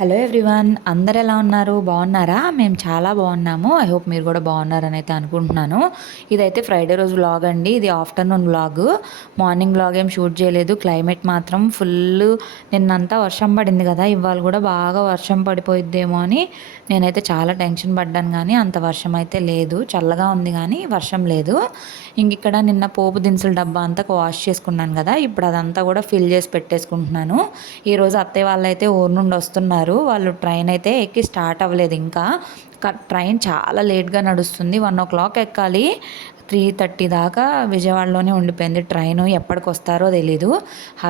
Hello everyone, అందరు ఎలా ఉన్నారు? బాగున్నారా? మేము చాలా బాగున్నాము. ఐ హోప్ మీరు కూడా బాగున్నారని అయితే అనుకుంటున్నాను. ఇదైతే ఫ్రైడే రోజు వ్లాగ్ అండి. ఇది ఆఫ్టర్నూన్ వ్లాగ్. మార్నింగ్ వ్లాగ్ ఏం షూట్ చేయలేదు. క్లైమేట్ మాత్రం ఫుల్, నిన్నంతా వర్షం పడింది కదా, ఇవాళ కూడా బాగా వర్షం పడిపోయిద్దేమో అని నేనైతే చాలా టెన్షన్ పడ్డాను. కానీ అంత వర్షం అయితే లేదు, చల్లగా ఉంది కానీ వర్షం లేదు. ఇంక ఇక్కడ నిన్న పోపు దినుసుల డబ్బా అంతా వాష్ చేసుకున్నాను కదా, ఇప్పుడు అదంతా కూడా ఫిల్ చేసి పెట్టేసుకుంటున్నాను. ఈరోజు అత్తయ్య వాళ్ళు అయితే ఊరు నుండి వస్తున్నారు. వాళ్ళు ట్రైన్ అయితే ఎక్కి స్టార్ట్ అవ్వలేదు ఇంకా. ట్రైన్ చాలా లేట్గా నడుస్తుంది. 1 o'clock ఎక్కాలి, 3:30 దాకా విజయవాడలోనే ఉండిపోయింది ట్రైన్. ఎప్పటికి వస్తారో తెలీదు.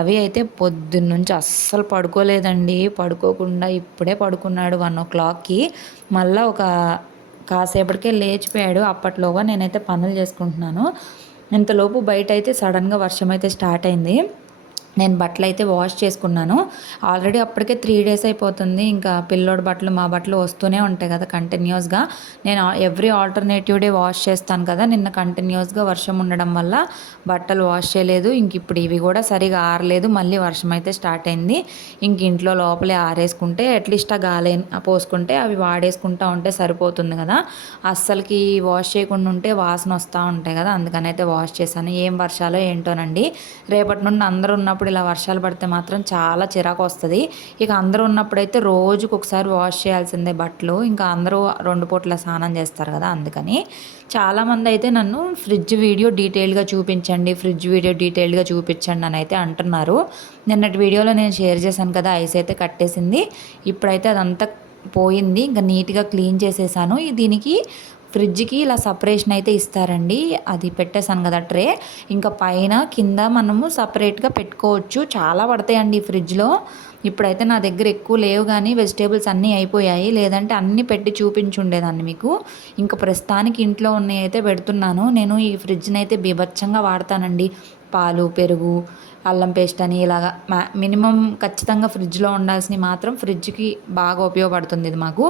అవి అయితే పొద్దున్న నుంచి అస్సలు పడుకోలేదండి. పడుకోకుండా ఇప్పుడే పడుకున్నాడు 1 o'clockకి. మళ్ళీ కాసేపటికే లేచిపోయాడు. అప్పట్లోగా నేనైతే పనులు చేసుకుంటున్నాను. ఇంతలోపు బయట అయితే సడన్గా వర్షం అయితే స్టార్ట్ అయింది. నేను బట్టలు అయితే వాష్ చేసుకున్నాను. ఆల్రెడీ అప్పటికే 3 days అయిపోతుంది. ఇంకా పిల్లోడి బట్టలు మా బట్టలు వస్తూనే ఉంటాయి కదా కంటిన్యూస్గా. నేను ఎవ్రీ ఆల్టర్నేటివ్ డే వాష్ చేస్తాను కదా. నిన్న కంటిన్యూస్గా వర్షం ఉండడం వల్ల బట్టలు వాష్ చేయలేదు. ఇంక ఇప్పుడు ఇవి కూడా సరిగా ఆరలేదు. మళ్ళీ వర్షం అయితే స్టార్ట్ అయింది. ఇంక ఇంట్లో లోపలే ఆరేసుకుంటే అట్లీస్ట్ ఆ గాలి పోసుకుంటే అవి వాడేసుకుంటూ ఉంటే సరిపోతుంది కదా. అస్సలకి వాష్ చేయకుండా ఉంటే వాసన వస్తూ ఉంటాయి కదా, అందుకని అయితే వాష్ చేశాను. ఏం వర్షాలో ఏంటోనండి. రేపటి నుండి అందరూ ఉన్నప్పుడు ఇలా వర్షాలు పడితే మాత్రం చాలా చిరాకు వస్తుంది. ఇక అందరూ ఉన్నప్పుడైతే రోజుకు ఒకసారి వాష్ చేయాల్సిందే బట్టలు. ఇంకా అందరూ 2 పూట్ల స్నానం చేస్తారు కదా, అందుకని. చాలామంది అయితే నన్ను ఫ్రిడ్జ్ వీడియో డీటెయిల్గా చూపించండి అని అయితే అంటున్నారు. నిన్నటి వీడియోలో నేను షేర్ చేశాను కదా, ఐస్ అయితే కట్టేసింది. ఇప్పుడైతే అదంతా పోయింది. ఇంకా నీట్గా క్లీన్ చేసేసాను. దీనికి ఫ్రిడ్జ్కి ఇలా సపరేషన్ అయితే ఇస్తారండి. అది పెట్టేశాను కదా ట్రే. ఇంకా పైన కింద మనము సపరేట్గా పెట్టుకోవచ్చు. చాలా పడతాయండి ఫ్రిడ్జ్లో. ఇప్పుడైతే నా దగ్గర ఎక్కువ లేవు కానీ వెజిటేబుల్స్ అన్నీ అయిపోయాయి. లేదంటే అన్నీ పెట్టి చూపించుండేదాన్ని మీకు. ఇంకా ప్రస్తుతానికి ఇంట్లో ఉన్నాయి అయితే పెడుతున్నాను. నేను ఈ ఫ్రిడ్జ్ని అయితే బీభత్సంగా వాడతానండి. పాలు, పెరుగు, అల్లం పేస్ట్ అని ఇలాగా మినిమం ఖచ్చితంగా ఫ్రిడ్జ్లో ఉండాల్సినవి మాత్రం ఫ్రిడ్జ్కి బాగా ఉపయోగపడుతుంది ఇది మాకు.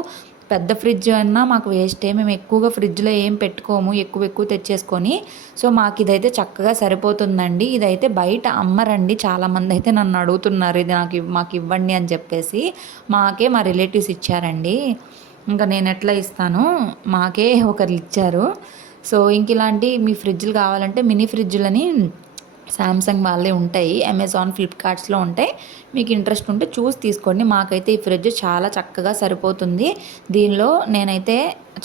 పెద్ద ఫ్రిడ్జ్ అన్నా మాకు వేస్టే. మేము ఎక్కువగా ఫ్రిడ్జ్లో ఏం పెట్టుకోము, ఎక్కువ తెచ్చేసుకొని. సో మాకు ఇదైతే చక్కగా సరిపోతుందండి. ఇదైతే బయట అమ్మరండి. చాలామంది అయితే నన్ను అడుగుతున్నారు ఇది మాకు ఇవ్వండి అని చెప్పేసి. మాకే మా రిలేటివ్స్ ఇచ్చారండి. ఇంకా నేను ఎట్లా ఇస్తాను, మాకే ఒకరు ఇచ్చారు. సో ఇంక ఇలాంటి మీ ఫ్రిడ్జ్లు కావాలంటే మినీ ఫ్రిడ్జ్లని శాంసంగ్ వాళ్ళే ఉంటాయి, అమెజాన్, ఫ్లిప్కార్ట్స్లో ఉంటాయి. మీకు ఇంట్రెస్ట్ ఉంటే చూసి తీసుకోండి. మాకైతే ఈ ఫ్రిడ్జ్ చాలా చక్కగా సరిపోతుంది. దీనిలో నేనైతే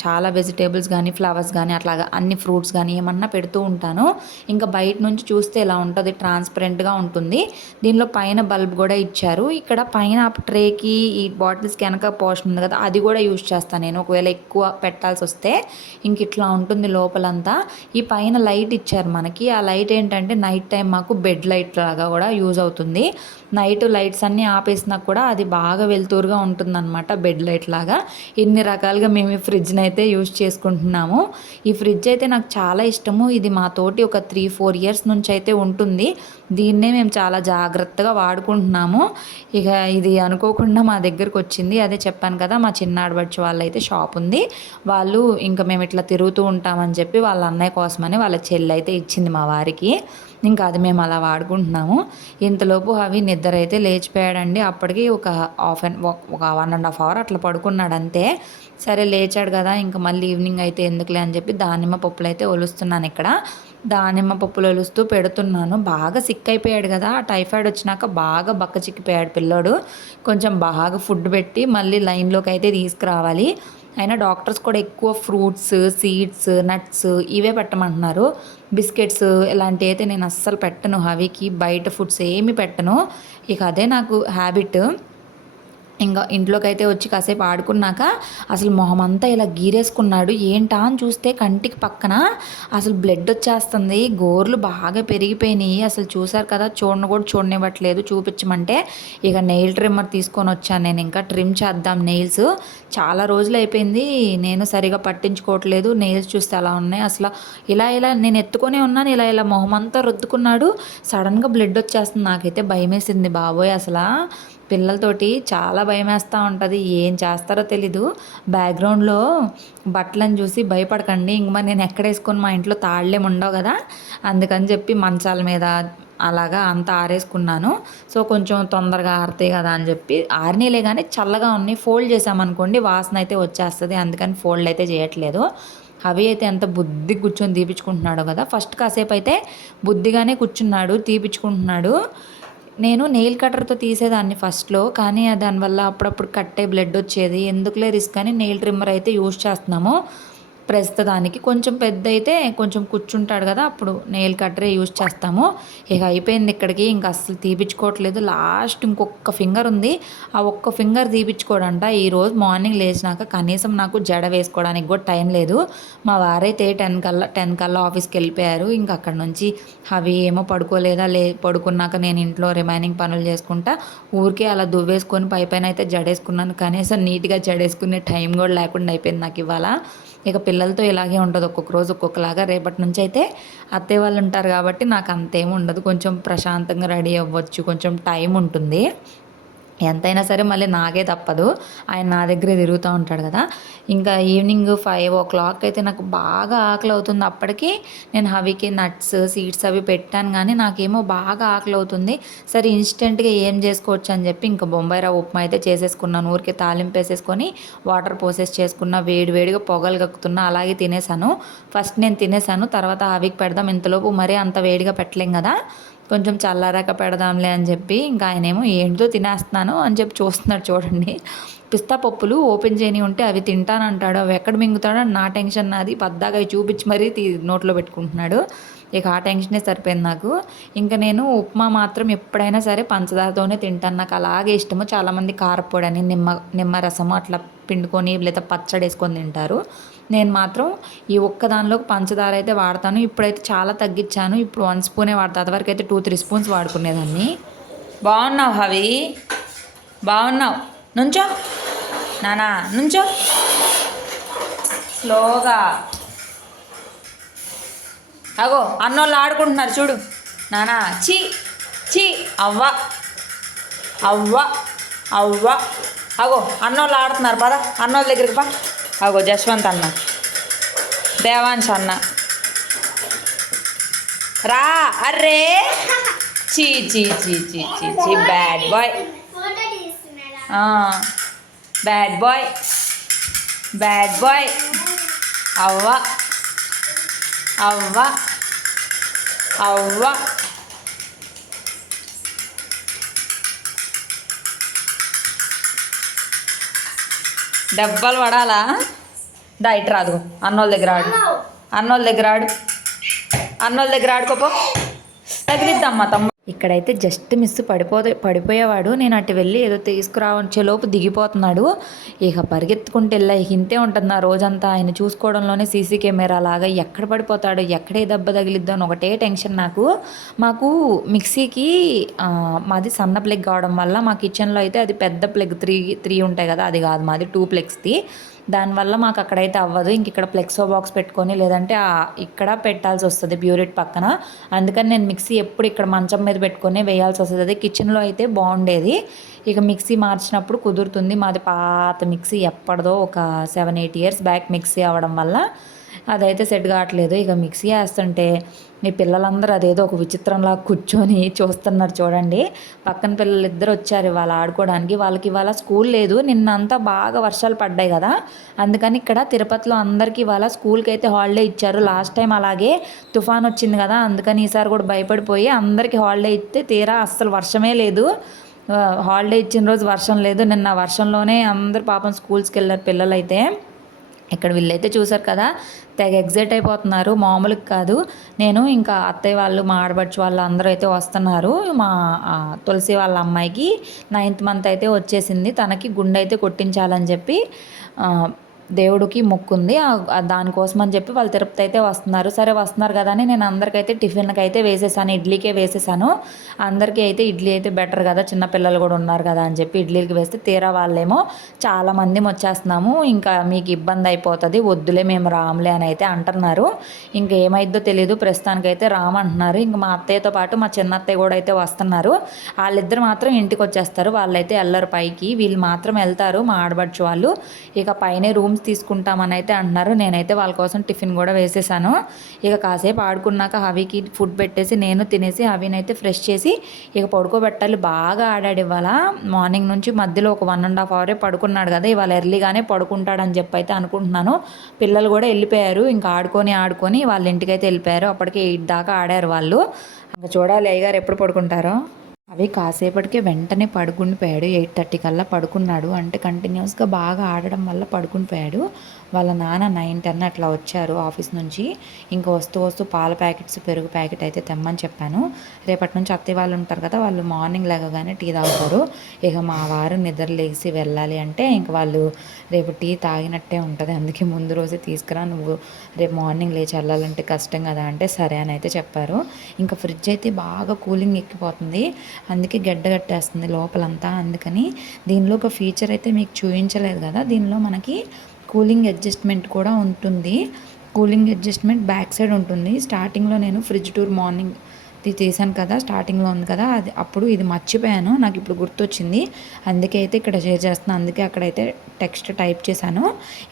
చాలా వెజిటేబుల్స్ కానీ, ఫ్లవర్స్ కానీ, అట్లాగా అన్ని ఫ్రూట్స్ కానీ ఏమన్నా పెడుతూ ఉంటాను. ఇంకా బయట నుంచి చూస్తే ఇలా ఉంటుంది, ట్రాన్స్పరెంట్గా ఉంటుంది. దీనిలో పైన బల్బ్ కూడా ఇచ్చారు. ఇక్కడ పైన ట్రేకి ఈ బాటిల్స్కి వెనక పోర్షన్ ఉంది కదా, అది కూడా యూజ్ చేస్తాను నేను ఒకవేళ ఎక్కువ పెట్టాల్సి వస్తే. ఇంక ఇట్లా ఉంటుంది లోపలంతా. ఈ పైన లైట్ ఇచ్చారు మనకి. ఆ లైట్ ఏంటంటే నైట్ టైం మాకు బెడ్ లైట్ లాగా కూడా యూజ్ అవుతుంది. నైట్ లైట్స్ అన్నీ ఆపేసినా కూడా అది బాగా వెలుతురుగా ఉంటుందన్నమాట, బెడ్ లైట్ లాగా. ఇన్ని రకాలుగా మేము ఈ ఫ్రిడ్జ్ని అయితే యూజ్ చేసుకుంటున్నాము. ఈ ఫ్రిడ్జ్ అయితే నాకు చాలా ఇష్టము. ఇది మా తోటి ఒక 3-4 years నుంచి అయితే ఉంటుంది. దీన్నే మేము చాలా జాగ్రత్తగా వాడుకుంటున్నాము. ఇక ఇది అనుకోకుండా మా దగ్గరకు వచ్చింది. అదే చెప్పాను కదా, మా చిన్న ఆడబడుచు వాళ్ళైతే షాప్ ఉంది. వాళ్ళు ఇంకా మేము ఇట్లా తిరుగుతూ ఉంటామని చెప్పి వాళ్ళ అన్నయ్య కోసమని వాళ్ళ చెల్లి అయితే ఇచ్చింది మా వారికి. ఇంకా అది మేము అలా వాడుకుంటున్నాము. ఇంతలోపు అవి నిద్ర అయితే లేచిపోయాడండి. అప్పటికి ఒక 1.5 hour అట్లా పడుకున్నాడు అంతే. సరే లేచాడు కదా, ఇంకా మళ్ళీ ఈవినింగ్ అయితే ఎందుకులే అని చెప్పి దానిమ్మ పప్పులు అయితే ఒలుస్తున్నాను ఇక్కడ. దానిమ్మ పప్పులు ఒలుస్తూ పెడుతున్నాను. బాగా సిక్ అయిపోయాడు కదా, టైఫాయిడ్ వచ్చినాక బాగా బక్క చిక్కిపోయాడు పిల్లోడు. కొంచెం బాగా ఫుడ్ పెట్టి మళ్ళీ లైన్లోకి అయితే తీసుకురావాలి. అయినా డాక్టర్స్ కూడా ఎక్కువ ఫ్రూట్స్, సీడ్స్, నట్స్ ఇవే పెట్టమంటున్నారు. బిస్కెట్స్ ఇలాంటివి అయితే నేను అస్సలు పెట్టను. హవికి బయట ఫుడ్స్ ఏమి పెట్టను. ఇక అదే నాకు హ్యాబిట్. ఇంకా ఇంట్లోకి అయితే వచ్చి కాసేపు ఆడుకున్నాక అసలు మొహం అంతా ఇలా గీరేసుకున్నాడు. ఏంటా అని చూస్తే కంటికి పక్కన అసలు బ్లడ్ వచ్చేస్తుంది. గోర్లు బాగా పెరిగిపోయినాయి. అసలు చూసారు కదా, కూడా చూడనివ్వట్లేదు చూపించమంటే. ఇక నెయిల్ ట్రిమ్మర్ తీసుకొని వచ్చాను నేను. ఇంకా ట్రిమ్ చేద్దాం నెయిల్స్. చాలా రోజులు అయిపోయింది, నేను సరిగా పట్టించుకోవట్లేదు. నెయిల్స్ చూస్తే అలా ఉన్నాయి. అసలు ఇలా నేను ఎత్తుకొనే ఉన్నాను, ఇలా మొహం అంతా రుద్దుకున్నాడు. సడన్గా బ్లడ్ వచ్చేస్తుంది. నాకైతే భయం వేసింది బాబోయ్. అసలు పిల్లలతోటి చాలా భయం వేస్తూ ఉంటుంది. ఏం చేస్తారో తెలీదు. బ్యాక్గ్రౌండ్లో బట్టలను చూసి భయపడకండి. ఇంక మరి నేను ఎక్కడ వేసుకొని, మా ఇంట్లో తాళ్ళేమి ఉండవు కదా, అందుకని చెప్పి మంచాల మీద అలాగా అంతా ఆరేసుకున్నాను. సో కొంచెం తొందరగా ఆరుతాయి కదా అని చెప్పి ఆరినీలే కానీ చల్లగా ఉన్నాయి. ఫోల్డ్ చేసామనుకోండి వాసన అయితే వచ్చేస్తుంది, అందుకని ఫోల్డ్ అయితే చేయట్లేదు. అవి అయితే ఎంత బుద్ధి కూర్చొని తీపించుకుంటున్నాడో కదా. ఫస్ట్ కాసేపు అయితే బుద్ధిగానే కూర్చున్నాడు, తీపించుకుంటున్నాడు. నేను నెయిల్ కట్టర్తో తీసేదాన్ని ఫస్ట్లో, కానీ దానివల్ల అప్పుడప్పుడు కట్టే బ్లడ్ వచ్చేది, ఎందుకులే రిస్క్ అని నెయిల్ ట్రిమ్మర్ అయితే యూజ్ చేస్తున్నాము ప్రస్తుతానికి. కొంచెం పెద్ద అయితే కొంచెం కూర్చుంటాడు కదా, అప్పుడు నెయిల్ కట్టరే యూజ్ చేస్తాము. ఇక అయిపోయింది ఇక్కడికి, ఇంకా అస్సలు తీపించుకోవట్లేదు. లాస్ట్ ఇంకొక ఫింగర్ ఉంది, ఆ ఒక్క ఫింగర్ తీపించుకోడంట. ఈరోజు మార్నింగ్ లేచినాక కనీసం నాకు జడ వేసుకోవడానికి కూడా టైం లేదు. మా వారైతే 10 కల్లా ఆఫీస్కి వెళ్ళిపోయారు. ఇంకా అక్కడ నుంచి అవి ఏమో పడుకోలేదా, పడుకున్నాక నేను ఇంట్లో రిమైనింగ్ పనులు చేసుకుంటా ఊరికే అలా దువ్వేసుకొని పైన అయితే జడేసుకున్నాను. కనీసం నీట్గా జడేసుకునే టైం కూడా లేకుండా అయిపోయింది నాకు ఇవాళ. ఇక పిల్లలతో ఇలాగే ఉంటుంది, ఒక్కొక్క రోజు ఒక్కొక్కలాగా. రేపటి నుంచి అయితే అత్తయ్య వాళ్ళు ఉంటారు కాబట్టి నాకు అంతేమి ఉండదు, కొంచెం ప్రశాంతంగా రెడీ అవ్వచ్చు, కొంచెం టైం ఉంటుంది. ఎంతైనా సరే మళ్ళీ నాకే తప్పదు, ఆయన నా దగ్గరే తిరుగుతూ ఉంటాడు కదా. ఇంకా ఈవినింగ్ 5 అయితే నాకు బాగా ఆకలి అవుతుంది. అప్పటికి నేను హవికి నట్స్ సీడ్స్ అవి పెట్టాను, కానీ నాకేమో బాగా ఆకలి అవుతుంది. సరే ఇన్స్టెంట్గా ఏం చేసుకోవచ్చు అని చెప్పి ఇంకా బొంబాయి రవ్వ ఉప్మా అయితే చేసేసుకున్నాను. ఊరికే తాలింపు వేసేసుకొని వాటర్ పోసేసి చేసుకున్న, వేడివేడిగా పొగలు కక్కుతున్నా అలాగే తినేసాను. ఫస్ట్ నేను తినేసాను, తర్వాత హవికి పెడదాం, ఇంతలోపు మరీ అంత వేడిగా పెట్టలేం కదా, కొంచెం చల్లారాక పెడదాంలే అని చెప్పి ఇంకా ఆయనేమో ఏంటో తినేస్తున్నాను అని చెప్పి చూస్తున్నాడు. చూడండి, పిస్తా పప్పులు ఓపెన్ చేయని ఉంటే అవి తింటానంటాడు, అవి ఎక్కడ మింగుతాడో నా టెన్షన్ నాది. పద్దాగా అవి చూపించి మరీ నోట్లో పెట్టుకుంటున్నాడు. ఇక ఆ టెన్షనే సరిపోయింది నాకు. ఇంకా నేను ఉప్మా మాత్రం ఎప్పుడైనా సరే పంచదారతోనే తింటాను, నాకు అలాగే ఇష్టము. చాలామంది కారపొడి అని నిమ్మరసము అట్లా పిండుకొని లేదా పచ్చడి వేసుకొని తింటారు. నేను మాత్రం ఈ ఒక్క దానిలోకి పంచదార అయితే వాడతాను. ఇప్పుడైతే చాలా తగ్గించాను, ఇప్పుడు 1 స్పూనే వాడతాను. అంతవరకు అయితే 2-3 స్పూన్స్ వాడుకునేదాన్ని. బాగున్నావు హవి, బాగున్నావు. నుంచో నానా, నుంచో స్లోగా. అగో అన్నోళ్ళు ఆడుకుంటున్నారు చూడు నానా. చీ చీ, అవ్వ అవ్వ అవ్వ. అగో అన్నోళ్ళు ఆడుతున్నారు, పద అన్నోళ్ళ దగ్గరికి పా. అగో జశ్వంత్ అన్న, దేవాంశ్ అన్న, రా. అర్రే చీ చీ చీ చీ చీ చీ, bad boy, bad boy, bad boy. అవ్వ అవ్వ అవ్వ. దెబ్బలు పడాలా? దా ఇటు రాదు, అన్నోళ్ళ దగ్గర ఆడు, అన్నోళ్ళ దగ్గర ఆడు, అన్నోళ్ళ దగ్గర ఆడుకోపో, తగిలిద్దమ్మా తమ్మ. ఇక్కడైతే జస్ట్ మిస్ పడిపోయేవాడు. నేను అటు వెళ్ళి ఏదో తీసుకురావచ్చేలోపు దిగిపోతున్నాడు. ఇక పరిగెత్తుకుంటూ వెళ్ళా. ఇంతే ఉంటుంది నా రోజంతా, ఆయన చూసుకోవడంలోనే. సీసీ కెమెరా లాగా ఎక్కడ పడిపోతాడు, ఎక్కడే దెబ్బ తగిలిద్దాం అని ఒకటే టెన్షన్ నాకు. మాకు మిక్సీకి మాది సన్న ప్లగ్ కావడం వల్ల మా కిచెన్లో అయితే అది పెద్ద ప్లగ్ 3 ఉంటాయి కదా, అది కాదు మాది 2 ప్లగ్స్ది. దానివల్ల మాకు అక్కడైతే అవ్వదు. ఇంక ఇక్కడ ప్లెక్సో బాక్స్ పెట్టుకొని లేదంటే ఇక్కడ పెట్టాల్సి వస్తుంది ప్యూరిట్ పక్కన. అందుకని నేను మిక్సీ ఎప్పుడు ఇక్కడ మంచం మీద పెట్టుకొని వేయాల్సి వస్తుంది. అదే కిచెన్లో అయితే బాగుండేది. ఇక మిక్సీ మార్చినప్పుడు కుదురుతుంది. మాది పాత మిక్సీ, ఎప్పటిదో ఒక 7-8 ఇయర్స్ బ్యాక్ మిక్సీ అవ్వడం వల్ల అదైతే సెట్ కావట్లేదు. ఇక మిక్సీ వేస్తుంటే మీ పిల్లలందరూ అదేదో ఒక విచిత్రంలా కూర్చొని చూస్తున్నారు చూడండి. పక్కన పిల్లలు ఇద్దరు వచ్చారు ఇవాళ ఆడుకోవడానికి. వాళ్ళకి ఇవాళ స్కూల్ లేదు, నిన్నంతా బాగా వర్షాలు పడ్డాయి కదా, అందుకని ఇక్కడ తిరుపతిలో అందరికీ ఇవాళ స్కూల్కి అయితే హాలిడే ఇచ్చారు. లాస్ట్ టైం అలాగే తుఫాన్ వచ్చింది కదా, అందుకని ఈసారి కూడా భయపడిపోయి అందరికీ హాలిడే ఇస్తే తీరా అస్సలు వర్షమే లేదు. హాలిడే ఇచ్చిన రోజు వర్షం లేదు. నిన్న వర్షంలోనే అందరు పాపం స్కూల్స్కి వెళ్ళారు పిల్లలైతే. ఇక్కడ వీళ్ళైతే చూసారు కదా, తెగ ఎగ్జైట్ అయిపోతున్నారు, మామూలుగా కాదు. నేను ఇంకా అత్తయ్య వాళ్ళు, మా ఆడబడుచు వాళ్ళు అందరూ అయితే వస్తున్నారు. మా తులసి వాళ్ళ అమ్మాయికి 9th మంత్ అయితే వచ్చేసింది. తనకి గుండె అయితే కొట్టించాలని చెప్పి దేవుడికి మొక్కుంది. దానికోసం అని చెప్పి వాళ్ళు తిరుపతి అయితే వస్తున్నారు. సరే వస్తున్నారు కదా అని నేను అందరికైతే టిఫిన్కి అయితే వేసేసాను, ఇడ్లీకే వేసేసాను. అందరికీ అయితే ఇడ్లీ అయితే బెటర్ కదా, చిన్నపిల్లలు కూడా ఉన్నారు కదా అని చెప్పి ఇడ్లీకి వేస్తే తీరా వాళ్ళేమో చాలామంది వచ్చేస్తున్నాము, ఇంకా మీకు ఇబ్బంది అయిపోతుంది, వద్దులే మేము రాములే అని అయితే అంటున్నారు. ఇంకా ఏమైద్దో తెలియదు, ప్రస్తుతానికైతే రామంటున్నారు. ఇంకా మా అత్తయ్యతో పాటు మా చిన్న అత్తయ్య కూడా అయితే వస్తున్నారు. వాళ్ళిద్దరు మాత్రం ఇంటికి వచ్చేస్తారు, వాళ్ళైతే వెళ్ళరు పైకి, వీళ్ళు మాత్రం వెళ్తారు మా ఆడబడుచు వాళ్ళు. ఇక పైనే రూమ్స్ తీసుకుంటామని అయితే అంటున్నారు. నేనైతే వాళ్ళ కోసం టిఫిన్ కూడా వేసేసాను. ఇక కాసేపు ఆడుకున్నాక హవీకి ఫుడ్ పెట్టేసి నేను తినేసి హవీనైతే ఫ్రెష్ చేసి ఇక పడుకోబెట్టాలి. బాగా ఆడాడు ఇవాళ. మార్నింగ్ నుంచి మధ్యలో ఒక 1.5 అవరే పడుకున్నాడు కదా, ఇవాళ ఎర్లీగానే పడుకుంటాడని చెప్పి అయితే అనుకుంటున్నాను. పిల్లలు కూడా వెళ్ళిపోయారు. ఇంకా ఆడుకొని వాళ్ళ ఇంటికైతే వెళ్ళిపోయారు. అప్పటికే 8 దాకా ఆడారు వాళ్ళు. ఇంకా చూడాలి అయ్యగారు ఎప్పుడు పడుకుంటారో. అవి కాసేపటికే వెంటనే పడుకుండిపోయాడు. 8:30 కల్లా పడుకున్నాడు. అంటే కంటిన్యూస్గా బాగా ఆడడం వల్ల పడుకుండిపోయాడు. వాళ్ళ నాన్న 9-10 అట్లా వచ్చారు ఆఫీస్ నుంచి. ఇంకా వస్తూ పాల ప్యాకెట్స్, పెరుగు ప్యాకెట్ అయితే తెమ్మని చెప్పాను. రేపటి నుంచి అత్తయ్య వాళ్ళు ఉంటారు కదా, వాళ్ళు మార్నింగ్ లేవగానే టీ తాగుతారు. ఇక మా వారు నిద్ర లేచి వెళ్ళాలి అంటే ఇంక వాళ్ళు రేపు టీ తాగినట్టే ఉంటుంది. అందుకే ముందు రోజే తీసుకురా, నువ్వు రేపు మార్నింగ్ లేచి వెళ్ళాలంటే కష్టం కదా అంటే సరే అని అయితే చెప్పారు. ఇంకా ఫ్రిడ్జ్ అయితే బాగా కూలింగ్ ఎక్కిపోతుంది. అందుకే గడ్డ కట్టేస్తుంది లోపలంతా. అందుకని దీనిలో ఒక ఫీచర్ అయితే మీకు చూపించలేదు కదా, దీనిలో మనకి కూలింగ్ అడ్జస్ట్మెంట్ కూడా ఉంటుంది. కూలింగ్ అడ్జస్ట్మెంట్ బ్యాక్ సైడ్ ఉంటుంది. స్టార్టింగ్లో నేను ఫ్రిడ్జ్ టూర్ మార్నింగ్ తీసాను కదా, స్టార్టింగ్లో ఉంది కదా, అది అప్పుడు ఇది మర్చిపోయాను. నాకు ఇప్పుడు గుర్తొచ్చింది. అందుకే అయితే ఇక్కడ షేర్ చేస్తున్నాను. అందుకే అక్కడైతే టెక్స్ట్ టైప్ చేశాను.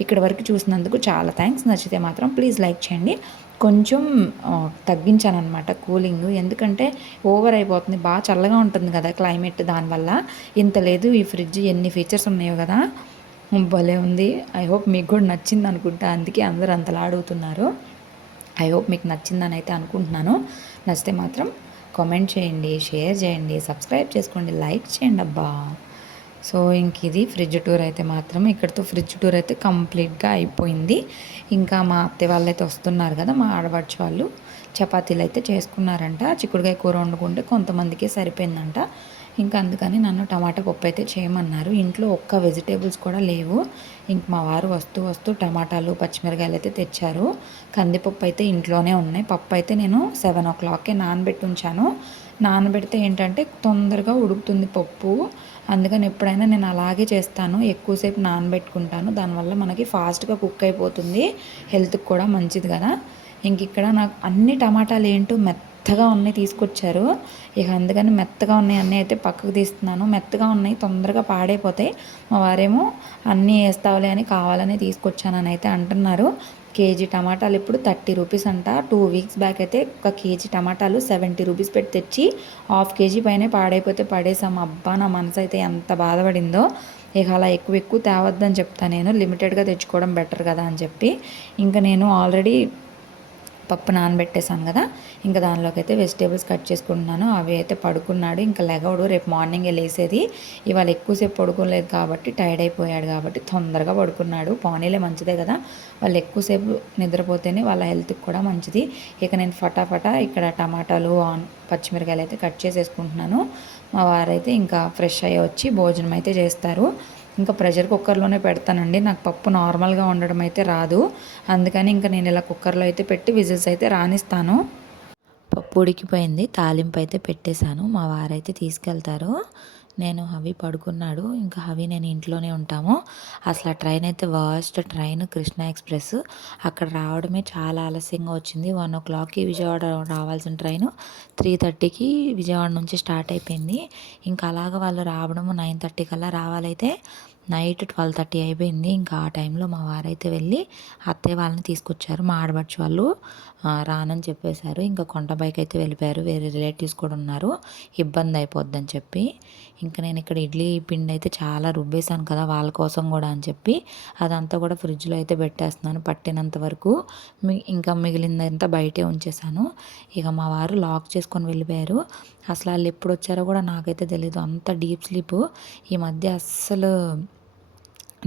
ఇక్కడ వరకు చూసినందుకు చాలా థ్యాంక్స్. నచ్చితే మాత్రం ప్లీజ్ లైక్ చేయండి. కొంచెం తగ్గించాను అనమాట కూలింగ్, ఎందుకంటే ఓవర్ అయిపోతుంది. బాగా చల్లగా ఉంటుంది కదా క్లైమేట్, దానివల్ల ఇంత లేదు. ఈ ఫ్రిడ్జ్ ఎన్ని ఫీచర్స్ ఉన్నాయో కదా, భలే ఉంది. ఐ హోప్ మీకు కూడా నచ్చింది అనుకుంటా, అందుకే అందరూ అంతలా అడుగుతున్నారు. ఐ హోప్ మీకు నచ్చిందని అయితే అనుకుంటున్నాను. నచ్చితే మాత్రం కామెంట్ చేయండి, షేర్ చేయండి, సబ్స్క్రైబ్ చేసుకోండి, లైక్ చేయండి అబ్బా. సో ఇంక ఇది ఫ్రిడ్జ్ టూర్ అయితే మాత్రం ఇక్కడితో ఫ్రిడ్జ్ టూర్ అయితే కంప్లీట్గా అయిపోయింది. ఇంకా మా అత్తయ్య వాళ్ళు అయితే వస్తున్నారు కదా, మా ఆడపడుచు వాళ్ళు చపాతీలు అయితే చేసుకున్నారంట. చిక్కుడుకాయ కూర వండుకుంటే కొంతమందికే సరిపోయిందంట. ఇంకా అందుకని నన్ను టమాటా పప్పు అయితే చేయమన్నారు. ఇంట్లో ఒక్క వెజిటేబుల్స్ కూడా లేవు. ఇంక మా వారు వస్తూ టమాటాలు, పచ్చిమిరకాయలు అయితే తెచ్చారు. కందిపప్పు అయితే ఇంట్లోనే ఉన్నాయి. పప్పు అయితే నేను 7 o'clockకే నానబెట్టి ఉంచాను. నానబెడితే ఏంటంటే తొందరగా ఉడుకుతుంది పప్పు. అందుకని ఎప్పుడైనా నేను అలాగే చేస్తాను, ఎక్కువసేపు నానబెట్టుకుంటాను. దానివల్ల మనకి ఫాస్ట్గా కుక్ అయిపోతుంది, హెల్త్కి కూడా మంచిది కదా. ఇంక ఇక్కడ నాకు అన్ని టమాటాలు ఏంటో మెత్తగా ఉన్నాయి తీసుకొచ్చారు. ఇక అందుకని మెత్తగా ఉన్నాయి అన్నీ అయితే పక్కకు తీస్తున్నాను. మెత్తగా ఉన్నాయి, తొందరగా పాడైపోతాయి. మా వారేమో అన్నీ వేస్తావులే అని కావాలని తీసుకొచ్చానని అయితే అంటున్నారు. కేజీ టమాటాలు ఇప్పుడు 30 రూపీస్ అంట. 2 weeks బ్యాక్ అయితే ఒక కేజీ టమాటాలు 70 రూపీస్ పెట్టి తెచ్చి 1/2 kg పైనే పాడైపోతే పడేసాం. అబ్బా నా మనసు అయితే ఎంత బాధపడిందో. ఇక అలా ఎక్కువ తేవద్దని చెప్తాను నేను, లిమిటెడ్గా తెచ్చుకోవడం బెటర్ కదా అని చెప్పి. ఇంకా నేను ఆల్రెడీ పప్పు నానబెట్టేసాను కదా, ఇంకా దానిలోకి అయితే వెజిటేబుల్స్ కట్ చేసుకుంటున్నాను. అవి అయితే పడుకున్నాడు, ఇంకా లెగవడు. రేపు మార్నింగే లేసేది. ఇవాళ ఎక్కువసేపు పడుకోలేదు కాబట్టి, టైర్డ్ అయిపోయాడు కాబట్టి తొందరగా పడుకున్నాడు. పోనీలే, మంచిదే కదా, వాళ్ళు ఎక్కువసేపు నిద్రపోతేనే వాళ్ళ హెల్త్కి కూడా మంచిది. ఇక నేను ఫటాఫటా ఇక్కడ టమాటాలు, పచ్చిమిరకాయలు అయితే కట్ చేసేసుకుంటున్నాను. మా వారైతే ఇంకా ఫ్రెష్ అయ్యి వచ్చి భోజనం అయితే చేస్తారు. ఇంకా ప్రెషర్ కుక్కర్లోనే పెడతానండి. నాకు పప్పు నార్మల్గా వండడం అయితే రాదు. అందుకని ఇంకా నేను ఇలా కుక్కర్లో అయితే పెట్టి విజిల్స్ అయితే రానిస్తాను. పప్పు ఉడికిపోయింది, తాలింపు అయితే పెట్టేశాను. మా వారైతే తీసుకెళ్తారు. నేను హవి పడుకున్నాడు. ఇంకా హవి నేను ఇంట్లోనే ఉంటాము. అసలు ఆ ట్రైన్ అయితే వర్స్ట్ ట్రైన్, కృష్ణా ఎక్స్ప్రెస్. అక్కడ రావడమే చాలా ఆలస్యంగా వచ్చింది. 1 o'clockకి విజయవాడ రావాల్సిన ట్రైన్ 3:30కి విజయవాడ నుంచి స్టార్ట్ అయిపోయింది. ఇంకా అలాగ వాళ్ళు రావడము 9:30 కల్లా రావాలైతే నైట్ 12:30 అయిపోయింది. ఇంకా ఆ టైంలో మా వారైతే వెళ్ళి అత్తయ్య వాళ్ళని తీసుకొచ్చారు. మా ఆడబడుచు వాళ్ళు రానని చెప్పేశారు. ఇంకా కొండపైకి అయితే వెళ్ళిపోయారు. వేరే రిలేటివ్స్ కూడా ఉన్నారు, ఇబ్బంది అయిపోద్దని చెప్పి. ఇంకా నేను ఇక్కడ ఇడ్లీ పిండి అయితే చాలా రుబ్బేశాను కదా వాళ్ళ కోసం కూడా అని చెప్పి, అదంతా కూడా ఫ్రిడ్జ్లో అయితే పెట్టేస్తున్నాను పట్టినంత వరకు. ఇంకా మిగిలిందంతా బయటే ఉంచేసాను. ఇక మా వారు లాక్ చేసుకొని వెళ్ళిపోయారు. అసలు వాళ్ళు ఎప్పుడు వచ్చారో కూడా నాకైతే తెలీదు. అంత డీప్ స్లీప్. ఈ మధ్య అస్సలు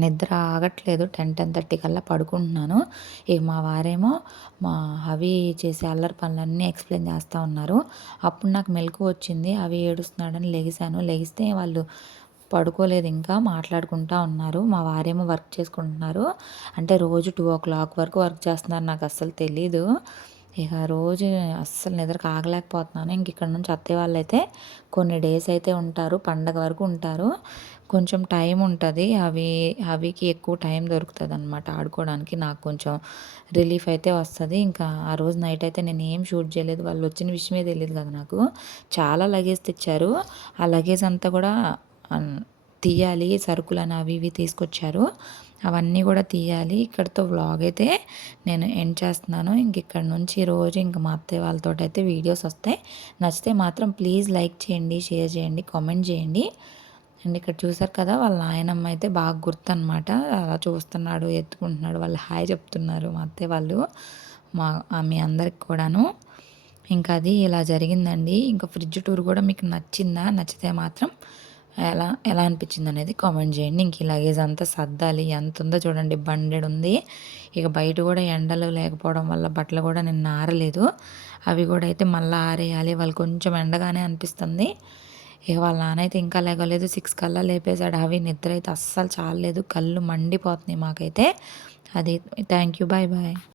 నిద్ర ఆగట్లేదు. 10-10:30 కల్లా పడుకుంటున్నాను. ఇక మా వారేమో మా హవి చేసే అల్లరి పనులన్నీ ఎక్స్ప్లెయిన్ చేస్తూ ఉన్నారు. అప్పుడు నాకు మెలకువ వచ్చింది. అవి ఏడుస్తున్నాడని లెగిసాను. లెగిస్తే వాళ్ళు పడుకోలేదు, ఇంకా మాట్లాడుకుంటూ ఉన్నారు. మా వారేమో వర్క్ చేసుకుంటున్నారు. అంటే రోజు 2 o'clock వరకు వర్క్ చేస్తున్నారు. నాకు అస్సలు తెలీదు. ఇక రోజు అస్సలు నిద్రకు ఆగలేకపోతున్నాను. ఇంక ఇక్కడ నుంచి అత్తయ్య వాళ్ళు అయితే కొన్ని డేస్ అయితే ఉంటారు, పండగ వరకు ఉంటారు. కొంచెం టైం ఉంటుంది. హవికి ఎక్కువ టైం దొరుకుతుంది అనమాట ఆడుకోవడానికి. నాకు కొంచెం రిలీఫ్ అయితే వస్తుంది. ఇంకా ఆ రోజు నైట్ అయితే నేను ఏం షూట్ చేయలేదు. వాళ్ళు వచ్చిన విషయమే తెలియదు కదా నాకు. చాలా లగేజ్ తెచ్చారు. ఆ లగేజ్ అంతా కూడా తీయాలి, సరుకులని అవి ఇవి తీసుకొచ్చారు. అవన్నీ కూడా తీయాలి. ఇక్కడితో వ్లాగ్ అయితే నేను ఎండ్ చేస్తున్నాను. ఇంక ఇక్కడ నుంచి రోజు ఇంక మా అత్తయ్య వాళ్ళతోటైతే వీడియోస్ వస్తాయి. నచ్చితే మాత్రం ప్లీజ్ లైక్ చేయండి, షేర్ చేయండి, కామెంట్ చేయండి. అండ్ ఇక్కడ చూసారు కదా వాళ్ళ నాయనమ్మ అయితే బాగా గుర్తనమాట. అలా చూస్తున్నాడు, ఎత్తుకుంటున్నాడు, వాళ్ళు హాయ్ చెప్తున్నారు మా అత్తయ్య వాళ్ళు మీ అందరికి కూడాను. ఇంకా అది ఇలా జరిగిందండి. ఇంకా ఫ్రిడ్జ్ టూర్ కూడా మీకు నచ్చిందా? నచ్చితే మాత్రం ఎలా ఎలా అనిపించింది అనేది కామెంట్ చేయండి. ఇంక ఈ లగేజ్ అంతా సర్దాలి. ఎంత ఉందో చూడండి, బండెడు ఉంది. ఇక బయట కూడా ఎండలు లేకపోవడం వల్ల బట్టలు కూడా నిన్న ఆరలేదు. అవి కూడా అయితే మళ్ళీ ఆరేయాలి. వాళ్ళు కొంచెం ఎండగానే అనిపిస్తుంది. ఇక వాళ్ళ నాన్న అయితే ఇంకా లేగలేదు. 6 కల్లా లేపేశాడు. అవి నిద్ర అయితే అస్సలు చాలలేదు. కళ్ళు మండిపోతున్నాయి మాకైతే. అది థ్యాంక్ యూ. Bye bye.